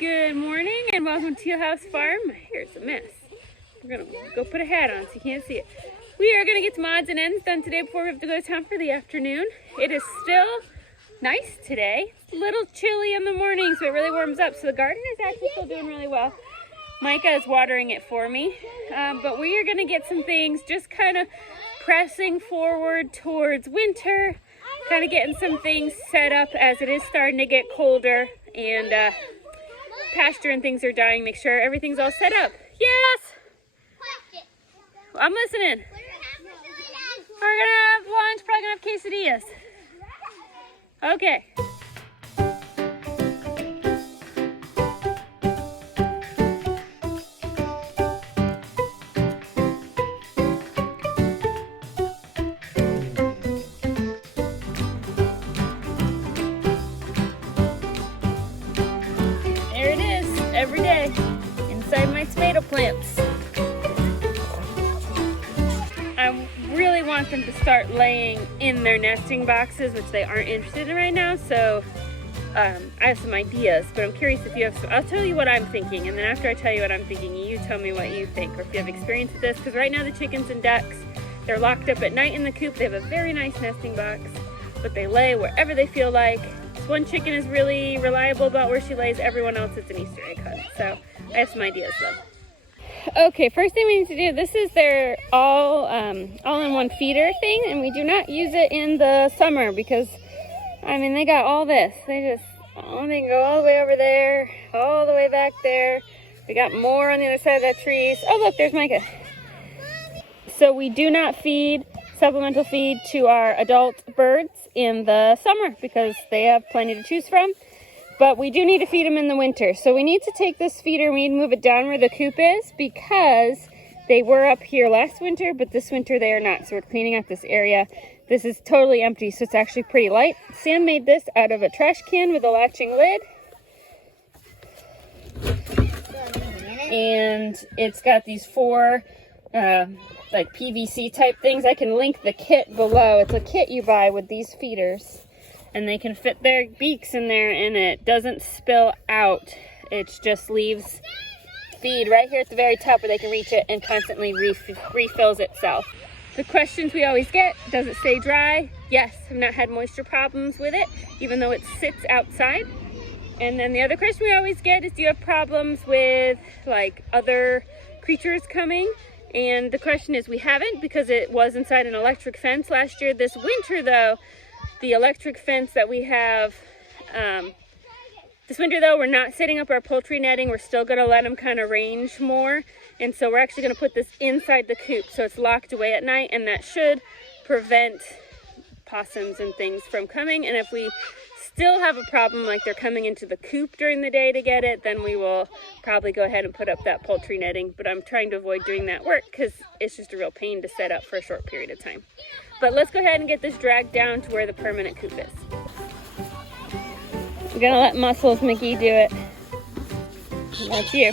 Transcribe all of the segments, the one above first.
Good morning and welcome to Teal House Farm. Here's a mess. We're gonna go put a hat on so you can't see it. We are gonna get some odds and ends done today before we have to go to town for the afternoon. It is still nice today. It's a little chilly in the morning, so it really warms up. So the garden is actually still doing really well. Micah is watering it for me. But we are gonna get some things just kind of pressing forward towards winter, kind of getting some things set up as it is starting to get colder and pasture and things are dying. Make sure everything's all set up. Yes! I'm listening. We're gonna have lunch, probably gonna have quesadillas. Okay. There it is, every day, inside my tomato plants. I really want them to start laying in their nesting boxes, which they aren't interested in right now, so I have some ideas, but I'm curious if you have some. I'll tell you what I'm thinking, and then after I tell you what I'm thinking, you tell me what you think, or if you have experience with this, because right now the chickens and ducks, they're locked up at night in the coop. They have a very nice nesting box, but they lay wherever they feel like. This one chicken is really reliable about where she lays. Everyone else, it's an Easter egg hunt, so I have some ideas though. Okay, first thing we need to do, this is their all-in-one feeder thing, and we do not use it in the summer because, I mean, they got all this. They can go all the way over there, all the way back there. We got more on the other side of that tree. Oh, look, there's Micah. So we do not feed supplemental feed to our adult birds in the summer because they have plenty to choose from. But we do need to feed them in the winter. So we need to take this feeder, we need to move it down where the coop is because they were up here last winter, but this winter they are not. So we're cleaning out this area. This is totally empty, so it's actually pretty light. Sam made this out of a trash can with a latching lid. And it's got these four like PVC type things. I can link the kit below. It's a kit you buy with these feeders. And they can fit their beaks in there and it doesn't spill out. It just leaves feed right here at the very top where they can reach it and constantly refills itself. The questions we always get, does it stay dry? Yes, I've not had moisture problems with it, even though it sits outside. And then the other question we always get is, do you have problems with like other creatures coming? And the question is, we haven't, because it was inside an electric fence last year. This winter though, the electric fence that we have, this winter though, we're not setting up our poultry netting. We're still gonna let them kind of range more. And so we're actually gonna put this inside the coop so it's locked away at night, and that should prevent possums and things from coming. And if we still have a problem, like they're coming into the coop during the day to get it, then we will probably go ahead and put up that poultry netting. But I'm trying to avoid doing that work because it's just a real pain to set up for a short period of time. But let's go ahead and get this dragged down to where the permanent coop is. I'm gonna let Muscles McGee do it. That's you.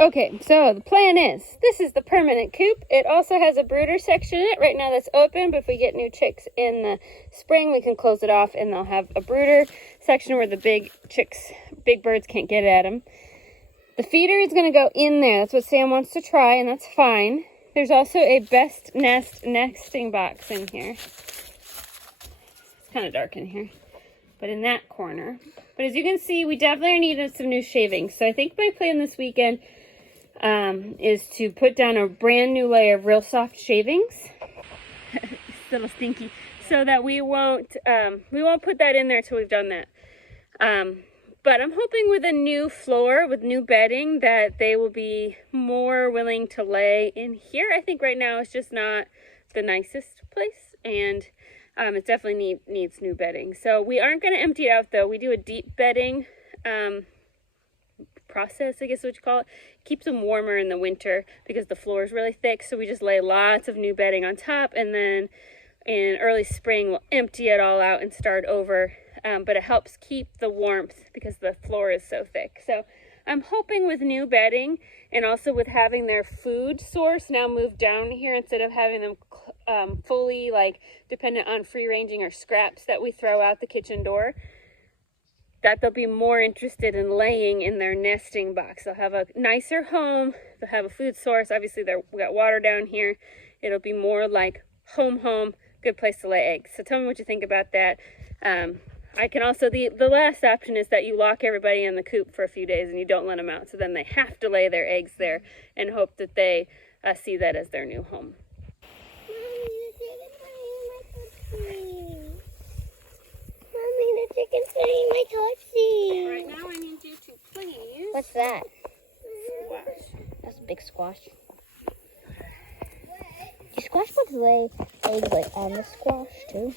Okay, so the plan is, this is the permanent coop. It also has a brooder section in it. Right now that's open, but if we get new chicks in the spring, we can close it off and they'll have a brooder section where the big birds can't get at them. The feeder is going to go in there. That's what Sam wants to try, and that's fine. There's also a best nest nesting box in here. It's kind of dark in here, but in that corner. But as you can see, we definitely needed some new shavings. So I think my plan this weekend is to put down a brand new layer of real soft shavings. It's a little stinky, so that we won't put that in there until we've done that. But I'm hoping with a new floor, with new bedding, that they will be more willing to lay in here. I think right now it's just not the nicest place, and it definitely needs new bedding. So we aren't going to empty it out though. We do a deep bedding process, I guess is what you call it, keeps them warmer in the winter because the floor is really thick. So we just lay lots of new bedding on top, and then in early spring we'll empty it all out and start over. But it helps keep the warmth because the floor is so thick. So I'm hoping with new bedding and also with having their food source now moved down here instead of having them fully like dependent on free ranging or scraps that we throw out the kitchen door, that they'll be more interested in laying in their nesting box. They'll have a nicer home, they'll have a food source. Obviously we got water down here. It'll be more like home, good place to lay eggs. So tell me what you think about that. I can also, the last option is that you lock everybody in the coop for a few days and you don't let them out. So then they have to lay their eggs there and hope that they see that as their new home. Mommy, the chicken's putting my tootsie. Right now I need you to please. What's that? Squash. That's a big squash. Do squash bugs lay eggs like on the squash too?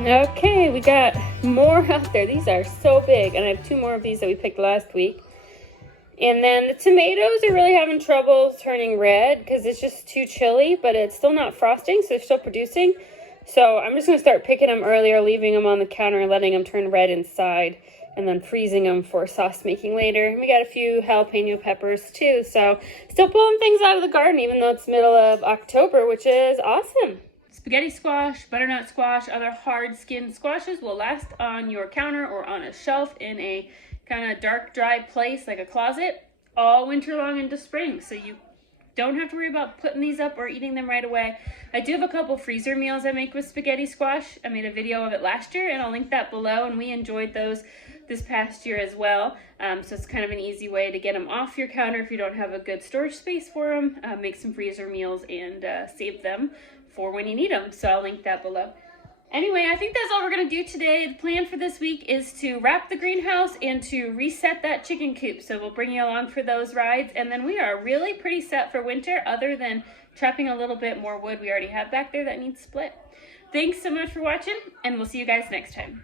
Okay, we got more out there. These are so big, and I have 2 more of these that we picked last week. And then the tomatoes are really having trouble turning red because it's just too chilly, but it's still not frosting, so they're still producing. So I'm just going to start picking them earlier, leaving them on the counter and letting them turn red inside, and then freezing them for sauce making later. And we got a few jalapeno peppers too, so still pulling things out of the garden even though it's middle of October, which is awesome. Spaghetti squash, butternut squash, other hard-skinned squashes will last on your counter or on a shelf in a kind of dark, dry place like a closet all winter long into spring. So you don't have to worry about putting these up or eating them right away. I do have a couple freezer meals I make with spaghetti squash. I made a video of it last year and I'll link that below, and we enjoyed those this past year as well. So it's kind of an easy way to get them off your counter if you don't have a good storage space for them. Make some freezer meals and save them for when you need them. So I'll link that below. Anyway, I think that's all we're going to do today. The plan for this week is to wrap the greenhouse and to reset that chicken coop. So we'll bring you along for those rides. And then we are really pretty set for winter other than chopping a little bit more wood we already have back there that needs split. Thanks so much for watching, and we'll see you guys next time.